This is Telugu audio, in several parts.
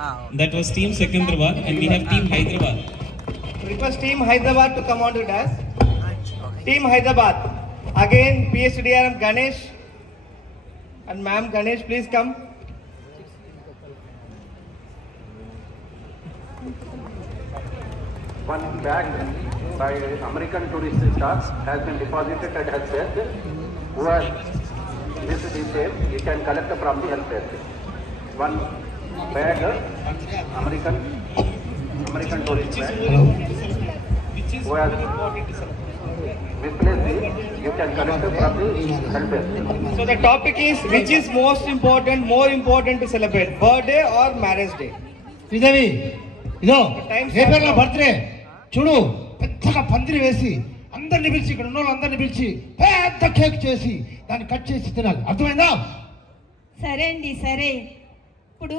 That was Team Secunderabad, and we have Team Hyderabad. Request Team Hyderabad to come on to dance. Team Hyderabad. Again, PSDRM Ganesh and Ma'am Ganesh, please come. One bag by American tourist staff has been deposited at help desk. Who has missed detail, you can collect from the help desk. One bag, American tourist bag. Who has misplaced it, you can collect from the help desk. So the topic is, which is more important to celebrate, birthday or marriage day? Sridevi ఇదో రేపేళ్ళ బర్త్డే చూడు, పెద్దగా పందిరి వేసి అందరిని పిలిచి, ఇక్కడ ఉన్న వాళ్ళందరినీ పిలిచి పెద్ద కేక్ చేసి దాన్ని కట్ చేసి తినాలి, అర్థమైందా? సరే అండి, సరే. ఇప్పుడు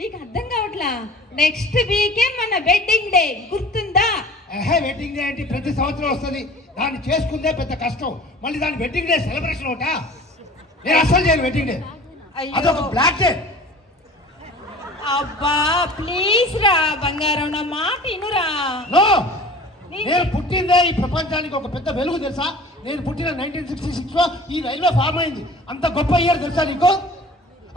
నీకు అర్థం కావట్లా, నెక్స్ట్ వీకే మన వెడ్డింగ్ డే, గుర్తుందా? వెడ్డింగ్ డే అంటే ప్రతి సంవత్సరం వస్తుంది, దాన్ని చేసుకుందే పెద్ద కష్టం, మళ్ళీ దాని వెడ్డింగ్ డే సెలబ్రేషన్ ఒకటా? నేను అసలు చేయను వెడ్డింగ్ డే, అదొక బ్లాక్ డే. అబ్బా ప్లీజ్ రా బంగారం, నా మాట వినురా. నేను పుట్టిందే ఈ ప్రపంచానికి ఒక పెద్ద వెలుగు తెలుసా? నేను పుట్టిన 1966 లో ఈ రైల్వే ఫార్మ్ అయింది, అంత గొప్ప ఇయర్ తెలుసా నీకు?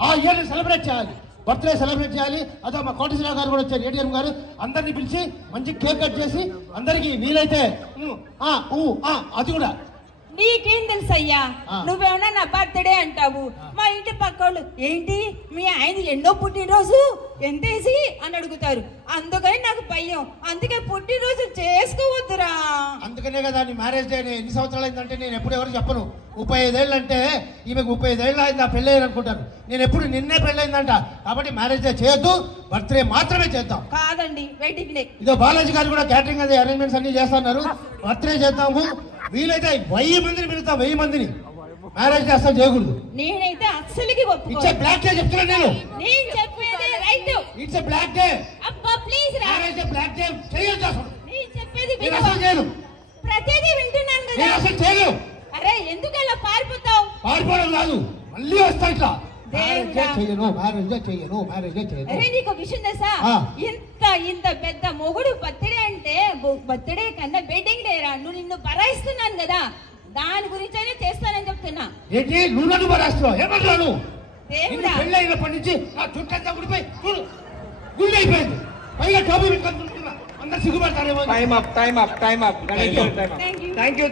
ఆ ఇయర్ సెలబ్రేట్ చేయాలి, బర్త్డే సెలబ్రేట్ చేయాలి. అదో మా కోటేశ్వరరావు గారు కూడా వచ్చారు, ఏటీఎం గారు, అందరినీ పిలిచి మంచి కేక్ కట్ చేసి అందరికి వీలైతే అది కూడా. నీకేం తెలుసయ్యా, నువ్వేమన్నా నా బర్త్డే అంటావు, మా ఇంటి పక్కోళ్ళు ఏంటి మీ ఆయన ఎన్నో పుట్టినరోజు ఎంతేసి అని అడుగుతారు, అందుకని నాకు భయం, అందుకే పుట్టినరోజు చేసుకోవద్దురా. అందుకనే కదా నీ మ్యారేజ్ డే ఎన్ని సంవత్సరాలు అయిందంటే నేను ఎప్పుడు ఎవరు చెప్పను. 35 ఏళ్ళు అంటే ఈమెకు 35 ఏళ్ళు అయింది ఆ పెళ్ళి అనుకుంటాను, నేను ఎప్పుడు నిన్నే పెళ్ళయిందంట. కాబట్టి మ్యారేజ్ డే చేయొద్దు, బర్త్డే మాత్రమే చేద్దాం. కాదండి వెడ్డింగ్ డే. ఇదో బాలాజీ గారు కూడా క్యాటరింగ్ అది అరేంజ్మెంట్స్ అన్ని చేస్తున్నారు, బర్త్డే చేద్దాము. వీలైతే 1000 మందిని పిలుస్తా, 1000 మందిని. మ్యారేజ్ డే అసలు చేయకూడదు. నేనైతే అస్సలుకి ఇట్స్ బ్లాక్ డే చెప్తున్నా నేను చెప్పేది రైట్. It's black day. అబ్బా ప్లీజ్ రా, మ్యారేజ్ డే బ్లాక్ డే చేయొద్దు అసలు. నేను చెప్పేది నేను అసలు చేయను, ప్రతిదీ వింటున్నాను కదా. నేను అసలు చేయను. అరే ఎందుకు అలా పారిపోతావు? పారిపోవడం కాదు, మళ్ళీ వస్తా ఇట్లా. దేవుడా. అరే నీకు విషయం తెలుసా, ఇంత పెద్ద మొగుడు బర్త్డే అంటే బర్త్డే కన్నా వెడ్డింగ్ డే రా. నిన్ను భరాయిస్తున్నాను కదా, దాని గురించైనా చేస్తానని చెప్తున్నా. ఏంటి నువ్వు నన్ను భరాయిస్తున్నావు? ఏమన్నాను? దేవుడా, పెళ్ళైనప్పటి నుంచి నా చుట్టంతా గుడిపోయి గుళ్ళు అయిపోయింది, పైగా టోపీ పెట్టుకుంటున్నా, అందరు సిగ్గుపడతారేమో. Time up. Thank you.